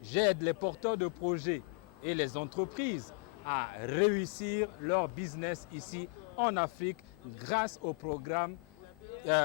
J'aide les porteurs de projets et les entreprises à réussir leur business ici en Afrique grâce au programme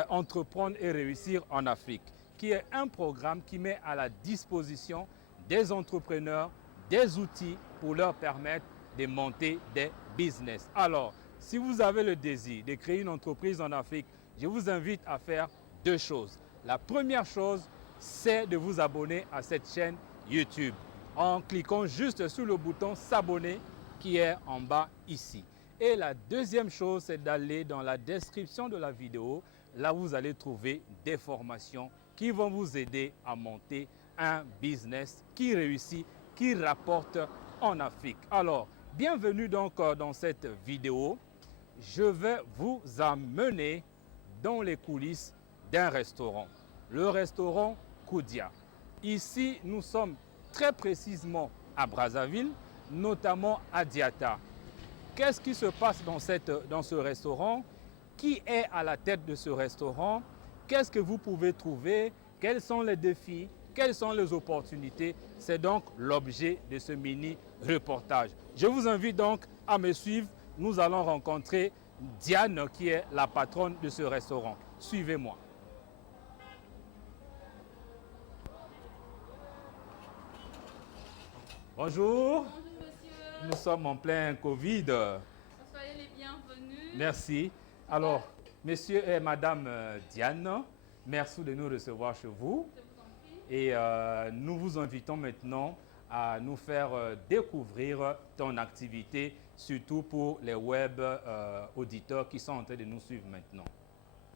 Entreprendre et réussir en Afrique, qui est un programme qui met à la disposition des entrepreneurs des outils pour leur permettre de monter des business. Alors, si vous avez le désir de créer une entreprise en Afrique, je vous invite à faire deux choses. La première chose, c'est de vous abonner à cette chaîne YouTube en cliquant juste sur le bouton s'abonner qui est en bas ici. Et la deuxième chose, c'est d'aller dans la description de la vidéo. Là, vous allez trouver des formations qui vont vous aider à monter un business qui réussit, qui rapporte en Afrique. Alors, bienvenue donc dans cette vidéo. Je vais vous amener dans les coulisses d'un restaurant, le restaurant Koudia. Ici, nous sommes très précisément à Brazzaville, notamment à Diatta. Qu'est-ce qui se passe dans ce restaurant? Qui est à la tête de ce restaurant? Qu'est-ce que vous pouvez trouver? Quels sont les défis? Quelles sont les opportunités? C'est donc l'objet de ce mini-reportage. Je vous invite donc à me suivre. Nous allons rencontrer Diane qui est la patronne de ce restaurant. Suivez-moi. Bonjour. Bonjour monsieur. Nous sommes en plein Covid. Soyez les bienvenus. Merci. Alors, monsieur et madame Diane, merci de nous recevoir chez vous. Je vous en prie. Et nous vous invitons maintenant à nous faire découvrir ton activité, surtout pour les web auditeurs qui sont en train de nous suivre maintenant.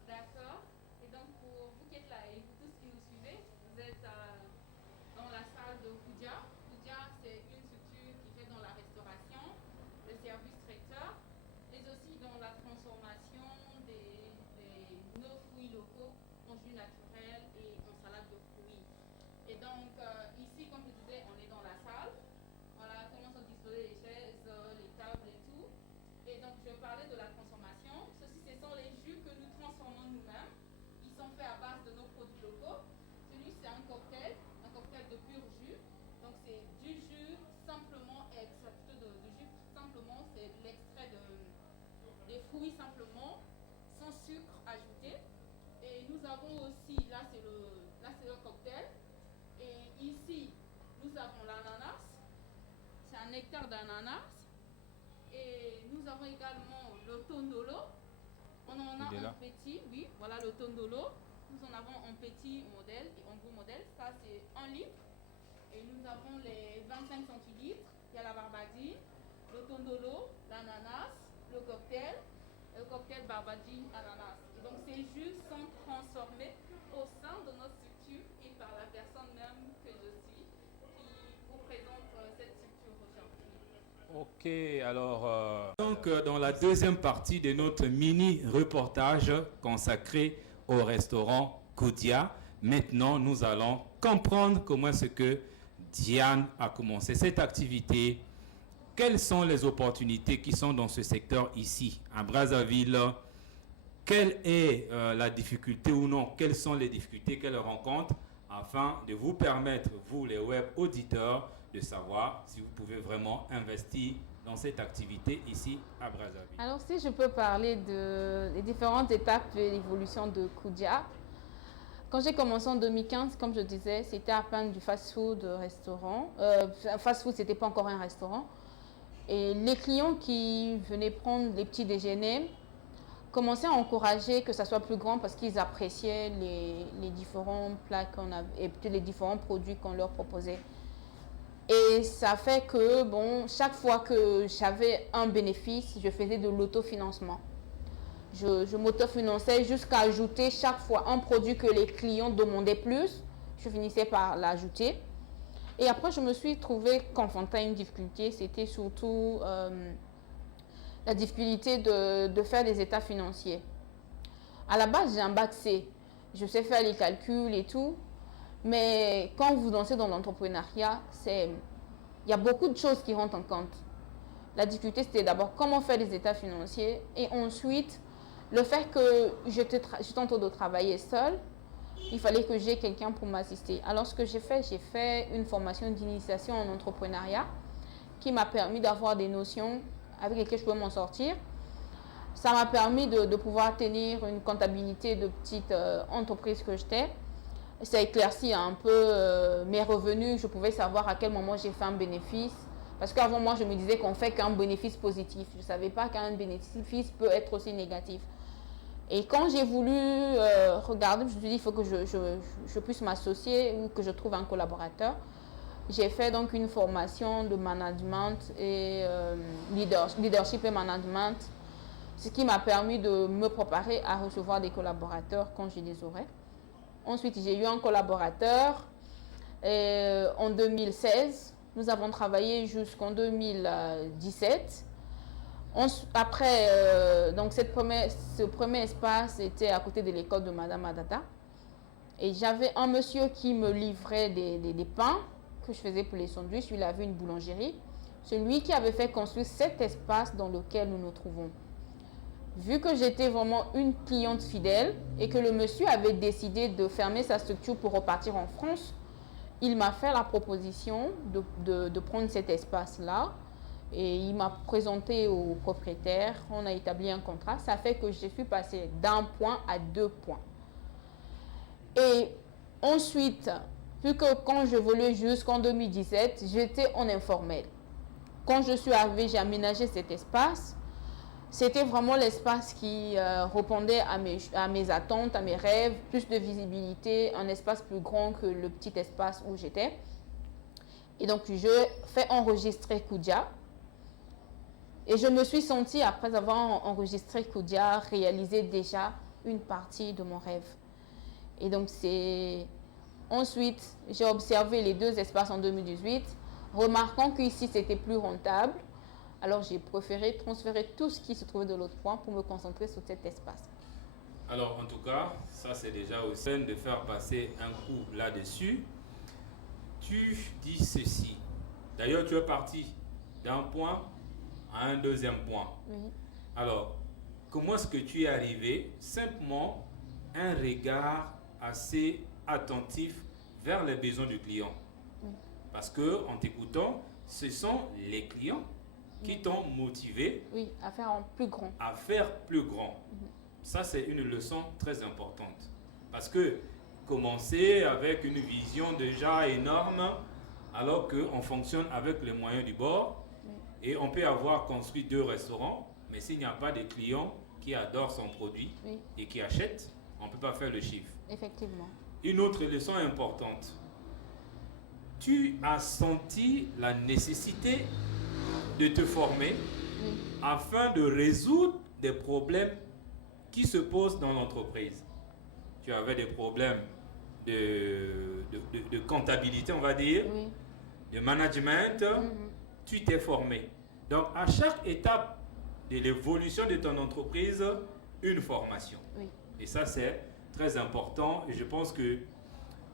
D'accord. Et donc pour vous qui êtes là et vous tous qui nous suivez, vous êtes dans la salle de Koudia. Koudia, c'est une structure qui fait dans la restauration, le service traiteur, mais aussi dans la transformation nos fruits locaux en jus naturel et en salade de fruits. Et donc ici, comme je disais, on est dans la salle. Voilà comment sont disposées les chaises, les tables et tout. Et donc je parlais de la transformation. Ceci, ce sont les jus que nous transformons nous-mêmes. Ils sont faits à base de nos produits locaux. Celui, c'est un cocktail de pur jus. Donc c'est du jus simplement extrait de jus. Simplement, c'est l'extrait des fruits simplement, sans sucre ajouté. Et nous avons aussi, là c'est le cocktail. Et ici, nous avons l'ananas. C'est un nectar d'ananas. Et nous avons également le tondolo. On en a un petit, oui, voilà le tondolo. Nous en avons un petit modèle et un gros modèle. Ça, c'est 1 litre. Et nous avons les 25 centilitres. Il y a la barbadine, le tondolo, l'ananas, le cocktail barbadine ananas. Et donc, ces jus sont transformés au sein de notre structure et par la personne même que je suis qui vous présente cette structure aujourd'hui. Ok, alors, donc dans la deuxième partie de notre mini-reportage consacré au restaurant Koudia, maintenant nous allons comprendre comment est-ce que Diane a commencé cette activité. Quelles sont les opportunités qui sont dans ce secteur ici, à Brazzaville? Quelle est la difficulté ou non? Quelles sont les difficultés qu'elle rencontre afin de vous permettre, vous les web auditeurs, de savoir si vous pouvez vraiment investir dans cette activité ici à Brazzaville. Alors si je peux parler des différentes étapes de l'évolution de Koudia. Quand j'ai commencé en 2015, comme je disais, c'était à peine du fast-food restaurant. Fast-food, c'était pas encore un restaurant. Et les clients qui venaient prendre les petits déjeuners commençaient à encourager que ça soit plus grand parce qu'ils appréciaient les différents plats qu'on avait et puis les différents produits qu'on leur proposait. Et ça fait que, bon, chaque fois que j'avais un bénéfice, je faisais de l'autofinancement. Je m'autofinançais jusqu'à ajouter chaque fois un produit que les clients demandaient plus. Je finissais par l'ajouter. Et après, je me suis trouvée confrontée à une difficulté. C'était surtout la difficulté de faire des états financiers. À la base, j'ai un bac C. Je sais faire les calculs et tout. Mais quand vous lancez dans l'entrepreneuriat, il y a beaucoup de choses qui rentrent en compte. La difficulté, c'était d'abord comment faire des états financiers et ensuite, le fait que j'étais en train de travailler seule, il fallait que j'ai quelqu'un pour m'assister. Alors ce que j'ai fait une formation d'initiation en entrepreneuriat qui m'a permis d'avoir des notions avec lesquelles je pouvais m'en sortir. Ça m'a permis de pouvoir tenir une comptabilité de petite entreprise que j'étais. Ça éclaircit un peu mes revenus. Je pouvais savoir à quel moment j'ai fait un bénéfice. Parce qu'avant, moi, je me disais qu'on fait qu'un bénéfice positif. Je ne savais pas qu'un bénéfice peut être aussi négatif. Et quand j'ai voulu regarder, je me suis dit, il faut que je puisse m'associer ou que je trouve un collaborateur. J'ai fait donc une formation de management et leadership et management, ce qui m'a permis de me préparer à recevoir des collaborateurs quand je les aurais. Ensuite, j'ai eu un collaborateur en 2016. Nous avons travaillé jusqu'en 2017. Après, donc ce premier espace était à côté de l'école de Madame Adata. Et j'avais un monsieur qui me livrait des pains que je faisais pour les sandwichs. Il avait une boulangerie. C'est lui qui avait fait construire cet espace dans lequel nous nous trouvons. Vu que j'étais vraiment une cliente fidèle et que le monsieur avait décidé de fermer sa structure pour repartir en France, il m'a fait la proposition de prendre cet espace-là et il m'a présenté au propriétaire. On a établi un contrat. Ça fait que je suis passée d'un point à 2 points. Et ensuite, vu que quand je volais jusqu'en 2017, j'étais en informel. Quand je suis arrivée, j'ai aménagé cet espace. C'était vraiment l'espace qui répondait à mes attentes, à mes rêves, plus de visibilité, un espace plus grand que le petit espace où j'étais. Et donc, je fais enregistrer Kudia. Et je me suis sentie, après avoir enregistré Kudia, réaliser déjà une partie de mon rêve. Et donc, ensuite, j'ai observé les 2 espaces en 2018, remarquant qu'ici, c'était plus rentable. Alors, j'ai préféré transférer tout ce qui se trouvait de l'autre point pour me concentrer sur cet espace. Alors, en tout cas, ça c'est déjà aussi de faire passer un coup là-dessus. Tu dis ceci. D'ailleurs, tu es parti d'un point à un deuxième point. Oui. Alors, comment est-ce que tu es arrivé? Simplement un regard assez attentif vers les besoins du client. Oui. Parce que en t'écoutant, ce sont les clients qui t'ont motivé, oui, à faire en plus grand. À faire plus grand. Ça, c'est une leçon très importante. Parce que commencer avec une vision déjà énorme, alors qu'on fonctionne avec les moyens du bord, et on peut avoir construit 2 restaurants, mais s'il n'y a pas de clients qui adorent son produit et qui achètent, on ne peut pas faire le chiffre. Effectivement. Une autre leçon importante. Tu as senti la nécessité de te former afin de résoudre des problèmes qui se posent dans l'entreprise. Tu avais des problèmes de comptabilité, on va dire, de management. Tu t'es formé. Donc, à chaque étape de l'évolution de ton entreprise, une formation. Oui. Et ça, c'est très important. Et je pense que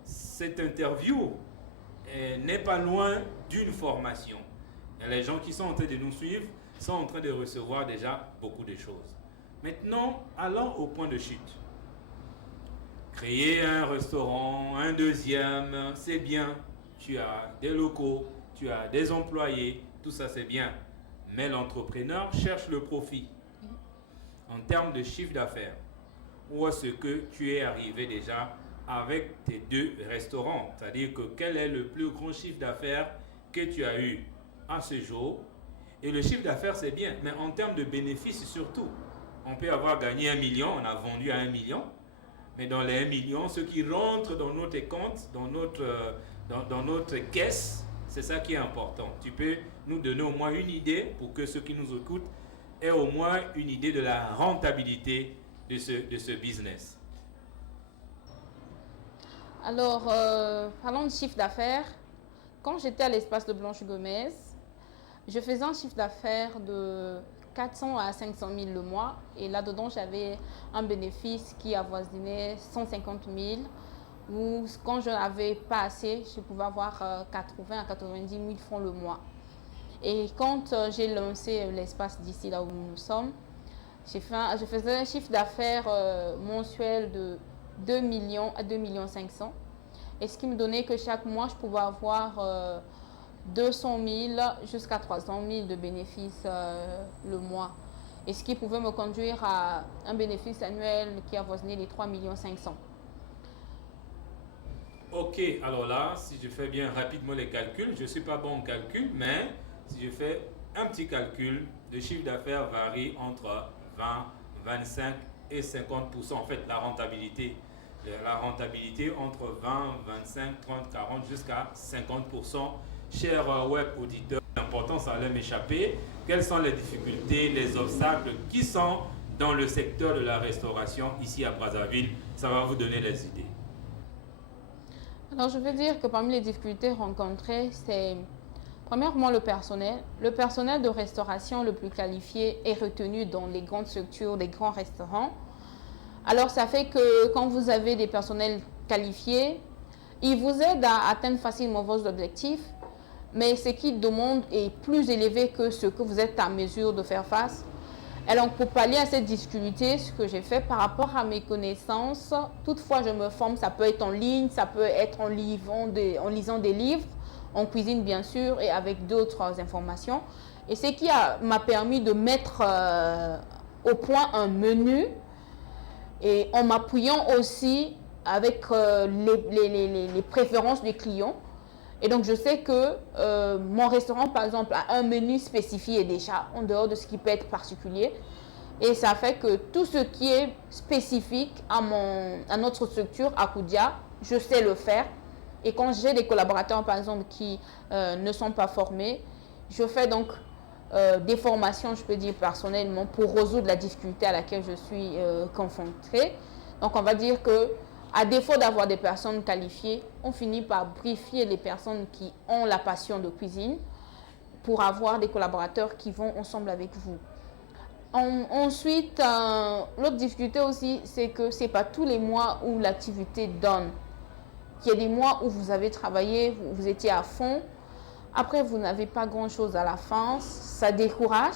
cette interview n'est pas loin d'une formation. Et les gens qui sont en train de nous suivre sont en train de recevoir déjà beaucoup de choses. Maintenant, allons au point de chute. Créer un restaurant, un deuxième, c'est bien. Tu as des locaux, tu as des employés, tout ça c'est bien. Mais l'entrepreneur cherche le profit. En termes de chiffre d'affaires, où est-ce que tu es arrivé déjà avec tes 2 restaurants? C'est-à-dire que quel est le plus grand chiffre d'affaires que tu as eu à ce jour? Et le chiffre d'affaires c'est bien, mais en termes de bénéfices surtout. On peut avoir gagné 1 million, on a vendu à 1 million, mais dans les 1 million, ce qui rentre dans notre compte, dans notre caisse, c'est ça qui est important. Tu peux nous donner au moins une idée pour que ceux qui nous écoutent aient au moins une idée de la rentabilité de ce business. Alors, parlons de chiffre d'affaires. Quand j'étais à l'espace de Blanche Gomez, je faisais un chiffre d'affaires de 400 à 500 000 le mois. Et là-dedans, j'avais un bénéfice qui avoisinait 150 000. Ou quand je n'avais pas assez, je pouvais avoir 80 à 90 000 francs le mois. Et quand j'ai lancé l'espace d'ici, là où nous sommes, je faisais un chiffre d'affaires mensuel de 2 millions à 2 millions 500. Et ce qui me donnait que chaque mois, je pouvais avoir 200 000 jusqu'à 300 000 de bénéfices le mois. Et ce qui pouvait me conduire à un bénéfice annuel qui avoisinait les 3 millions 500. Ok, alors là, si je fais bien rapidement les calculs, je ne suis pas bon en calcul, mais si je fais un petit calcul, le chiffre d'affaires varie entre 20, 25 et 50%. En fait, la rentabilité entre 20, 25, 30, 40 jusqu'à 50%. Chers web auditeurs, l'important, ça allait m'échapper. Quelles sont les difficultés, les obstacles qui sont dans le secteur de la restauration ici à Brazzaville? Ça va vous donner les idées. Alors, je veux dire que parmi les difficultés rencontrées, c'est premièrement le personnel. Le personnel de restauration le plus qualifié est retenu dans les grandes structures, les grands restaurants. Alors, ça fait que quand vous avez des personnels qualifiés, ils vous aident à atteindre facilement vos objectifs, mais ce qu'ils demandent est plus élevé que ce que vous êtes en mesure de faire face. Et donc, pour pallier à cette difficulté, ce que j'ai fait par rapport à mes connaissances, toutefois, je me forme, ça peut être en ligne, ça peut être en lisant des livres, en cuisine bien sûr, et avec d'autres informations. Et ce qui m'a permis de mettre au point un menu, et en m'appuyant aussi avec les préférences des clients. Et donc, je sais que mon restaurant, par exemple, a un menu spécifié déjà, en dehors de ce qui peut être particulier. Et ça fait que tout ce qui est spécifique à notre structure, à Koudia, je sais le faire. Et quand j'ai des collaborateurs, par exemple, qui ne sont pas formés, je fais donc des formations, je peux dire personnellement, pour résoudre la difficulté à laquelle je suis confrontée. Donc, on va dire que à défaut d'avoir des personnes qualifiées, on finit par briefer les personnes qui ont la passion de cuisine pour avoir des collaborateurs qui vont ensemble avec vous. Ensuite, l'autre difficulté aussi, c'est que ce n'est pas tous les mois où l'activité donne. Il y a des mois où vous avez travaillé, vous étiez à fond. Après, vous n'avez pas grand-chose à la fin, ça décourage.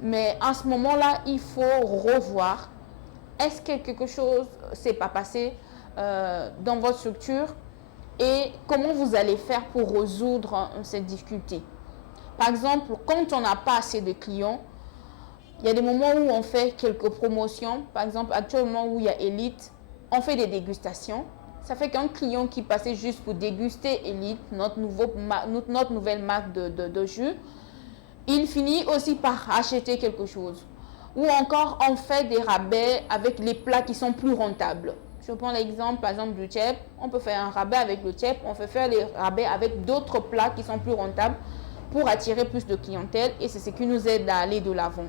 Mais à ce moment-là, il faut revoir. Est-ce que quelque chose ne s'est pas passé dans votre structure et comment vous allez faire pour résoudre cette difficulté? Par exemple, quand on n'a pas assez de clients, il y a des moments où on fait quelques promotions. Par exemple, actuellement où il y a Elite, on fait des dégustations. Ça fait qu'un client qui passait juste pour déguster Elite, notre nouvelle marque de jus, il finit aussi par acheter quelque chose. Ou encore, on fait des rabais avec les plats qui sont plus rentables. Je prends l'exemple, par exemple, du tchèp. On peut faire un rabais avec le tchèp. On peut faire des rabais avec d'autres plats qui sont plus rentables pour attirer plus de clientèle. Et c'est ce qui nous aide à aller de l'avant.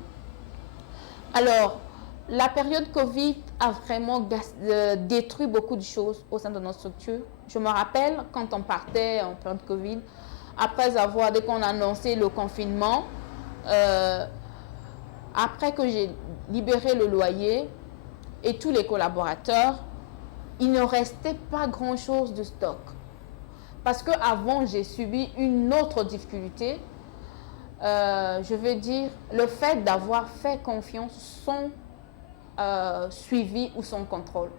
Alors, la période Covid a vraiment détruit beaucoup de choses au sein de notre structure. Je me rappelle quand on partait en période Covid, dès qu'on a annoncé le confinement, après que j'ai libéré le loyer et tous les collaborateurs, il ne restait pas grand-chose de stock. Parce qu'avant, j'ai subi une autre difficulté. Je veux dire, le fait d'avoir fait confiance sans suivi ou sans contrôle.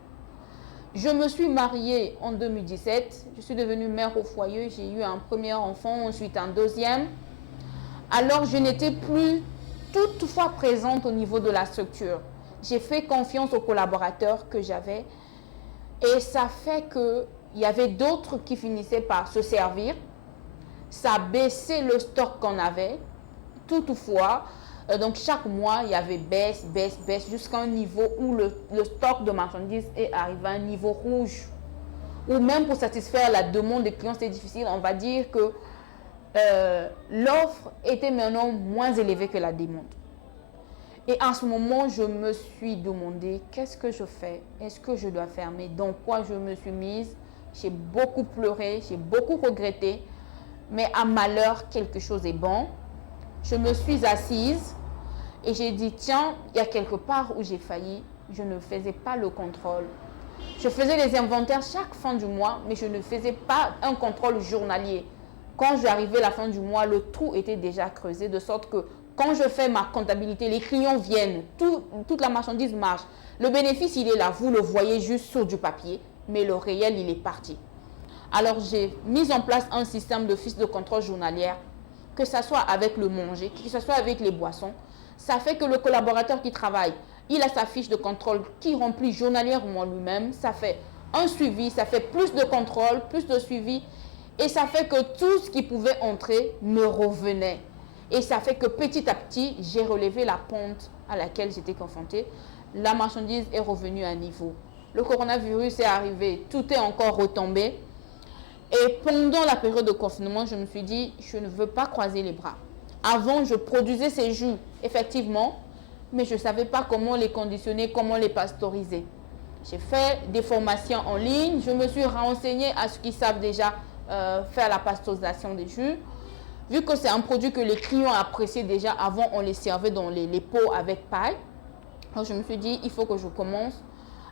Je me suis mariée en 2017. Je suis devenue mère au foyer. J'ai eu un premier enfant, ensuite un deuxième. Alors, je n'étais plus toutefois présente au niveau de la structure. J'ai fait confiance aux collaborateurs que j'avais et ça fait qu'il y avait d'autres qui finissaient par se servir. Ça a baissé le stock qu'on avait. Toutefois, donc chaque mois, il y avait baisse jusqu'à un niveau où le stock de marchandises est arrivé à un niveau rouge. Ou même pour satisfaire la demande des clients, c'est difficile. On va dire que l'offre était maintenant moins élevée que la demande. Et en ce moment, je me suis demandé, qu'est-ce que je fais? Est-ce que je dois fermer? Dans quoi je me suis mise? J'ai beaucoup pleuré, j'ai beaucoup regretté. Mais à malheur, quelque chose est bon. Je me suis assise et j'ai dit, tiens, il y a quelque part où j'ai failli. Je ne faisais pas le contrôle. Je faisais les inventaires chaque fin du mois, mais je ne faisais pas un contrôle journalier. Quand j'arrivais à la fin du mois, le trou était déjà creusé, de sorte que Quand je fais ma comptabilité, les clients viennent, toute la marchandise marche. Le bénéfice, il est là, vous le voyez juste sur du papier, mais le réel, il est parti. Alors, j'ai mis en place un système de fiches de contrôle journalière, que ce soit avec le manger, que ce soit avec les boissons. Ça fait que le collaborateur qui travaille, il a sa fiche de contrôle qui remplit journalièrement lui-même. Ça fait un suivi, ça fait plus de contrôle, plus de suivi. Et ça fait que tout ce qui pouvait entrer me revenait. Et ça fait que petit à petit, j'ai relevé la pente à laquelle j'étais confrontée. La marchandise est revenue à niveau. Le coronavirus est arrivé, tout est encore retombé. Et pendant la période de confinement, je me suis dit, je ne veux pas croiser les bras. Avant, je produisais ces jus, effectivement, mais je ne savais pas comment les conditionner, comment les pasteuriser. J'ai fait des formations en ligne, je me suis renseignée à ceux qui savent déjà faire la pasteurisation des jus. Vu que c'est un produit que les clients appréciaient déjà, avant on les servait dans les pots avec paille. Donc je me suis dit, il faut que je commence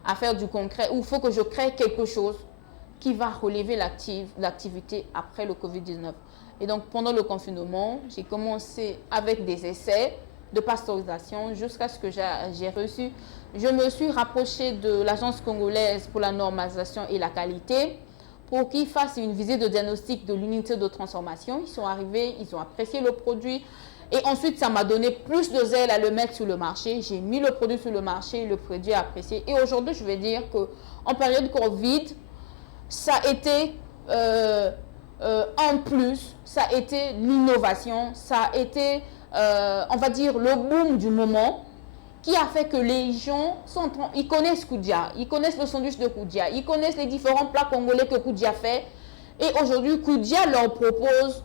à faire du concret, ou il faut que je crée quelque chose qui va relever l'activité après le Covid-19. Et donc pendant le confinement, j'ai commencé avec des essais de pasteurisation jusqu'à ce que j'ai reçu. Je me suis rapprochée de l'Agence congolaise pour la normalisation et la qualité, pour qu'ils fassent une visite de diagnostic de l'unité de transformation. Ils sont arrivés, ils ont apprécié le produit. Et ensuite, ça m'a donné plus de zèle à le mettre sur le marché. J'ai mis le produit sur le marché, le produit est apprécié. Et aujourd'hui, je vais dire qu'en période Covid, ça a été en plus, ça a été l'innovation, ça a été, on va dire, le boom du moment, qui a fait que les gens ils connaissent Koudia, ils connaissent le sandwich de Koudia, ils connaissent les différents plats congolais que Koudia fait. Et aujourd'hui, Koudia leur propose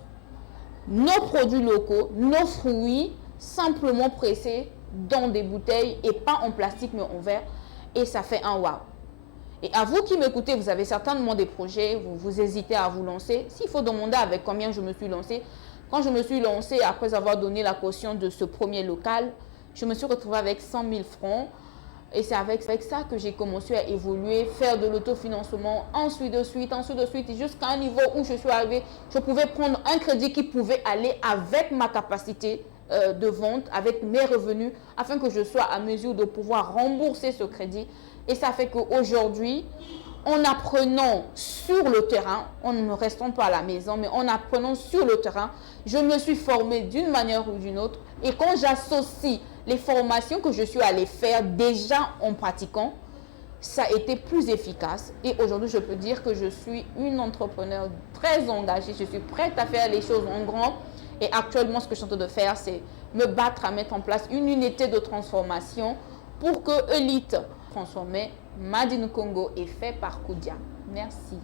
nos produits locaux, nos fruits, simplement pressés dans des bouteilles et pas en plastique mais en verre. Et ça fait un wow. Et à vous qui m'écoutez, vous avez certainement des projets, vous hésitez à vous lancer. S'il faut demander avec combien je me suis lancée, quand je me suis lancée, après avoir donné la caution de ce premier local, je me suis retrouvée avec 100 000 francs. Et c'est avec ça que j'ai commencé à évoluer, faire de l'autofinancement, ensuite de suite, jusqu'à un niveau où je suis arrivée. Je pouvais prendre un crédit qui pouvait aller avec ma capacité de vente, avec mes revenus, afin que je sois à mesure de pouvoir rembourser ce crédit. Et ça fait qu'aujourd'hui, en apprenant sur le terrain, en ne restant pas à la maison, mais en apprenant sur le terrain, je me suis formée d'une manière ou d'une autre. Et quand j'associe les formations que je suis allée faire déjà en pratiquant, ça a été plus efficace. Et aujourd'hui, je peux dire que je suis une entrepreneur très engagée. Je suis prête à faire les choses en grand. Et actuellement, ce que je suis en train de faire, c'est me battre à mettre en place une unité de transformation pour que Elite transformée Made in Congo est fait par Koudia. Merci.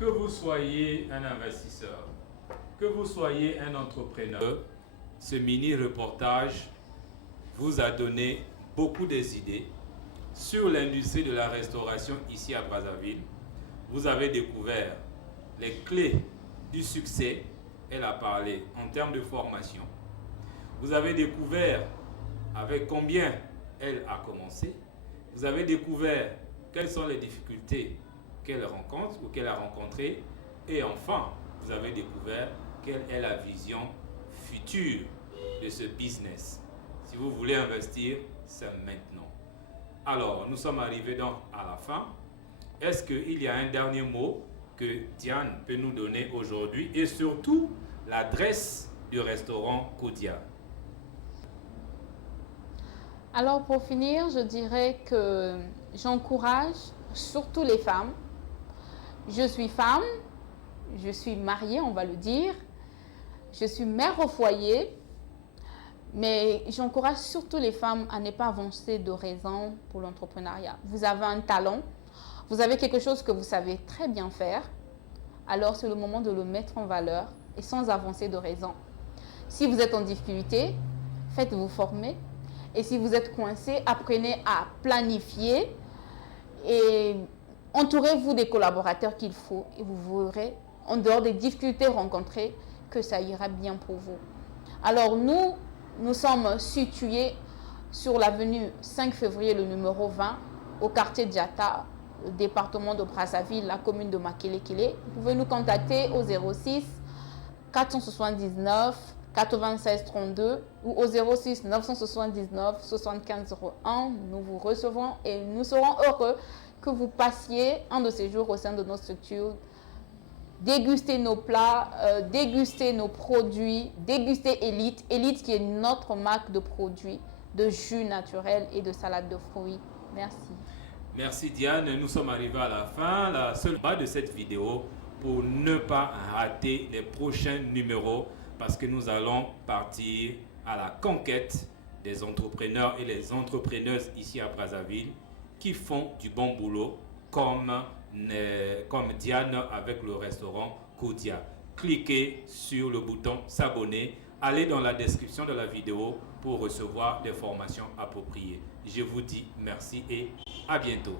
Que vous soyez un investisseur, que vous soyez un entrepreneur, ce mini-reportage vous a donné beaucoup d'idées sur l'industrie de la restauration ici à Brazzaville. Vous avez découvert les clés du succès. Elle a parlé en termes de formation. Vous avez découvert avec combien elle a commencé. Vous avez découvert quelles sont les difficultés qu'elle rencontre ou qu'elle a rencontrées. Et enfin, vous avez découvert quelle est la vision future de ce business. Si vous voulez investir, c'est maintenant. Alors, nous sommes arrivés donc à la fin. Est-ce qu'il y a un dernier mot que Diane peut nous donner aujourd'hui et surtout l'adresse du restaurant Koudia? Alors pour finir, je dirais que j'encourage surtout les femmes. Je suis femme, je suis mariée, on va le dire. Je suis mère au foyer, mais j'encourage surtout les femmes à ne pas avancer de raison pour l'entrepreneuriat. Vous avez un talent, vous avez quelque chose que vous savez très bien faire, alors c'est le moment de le mettre en valeur et sans avancer de raison. Si vous êtes en difficulté, faites-vous former. Et si vous êtes coincé, apprenez à planifier et entourez-vous des collaborateurs qu'il faut et vous verrez, en dehors des difficultés rencontrées, que ça ira bien pour vous. Alors nous sommes situés sur l'avenue 5 février, le numéro 20, au quartier Diata, le département de Brazzaville, la commune de Makelekele. Vous pouvez nous contacter au 06 479 96 32 ou au 06 979 75 01. Nous vous recevrons et nous serons heureux que vous passiez un de ces jours au sein de nos structures, déguster nos plats, déguster nos produits, déguster Elite. Elite qui est notre marque de produits de jus naturel et de salade de fruits. Merci. Merci Diane, nous sommes arrivés à la fin, la seule base de cette vidéo pour ne pas rater les prochains numéros parce que nous allons partir à la conquête des entrepreneurs et les entrepreneuses ici à Brazzaville qui font du bon boulot comme Diane avec le restaurant Koudia. Cliquez sur le bouton s'abonner, allez dans la description de la vidéo pour recevoir des formations appropriées. Je vous dis merci et à bientôt.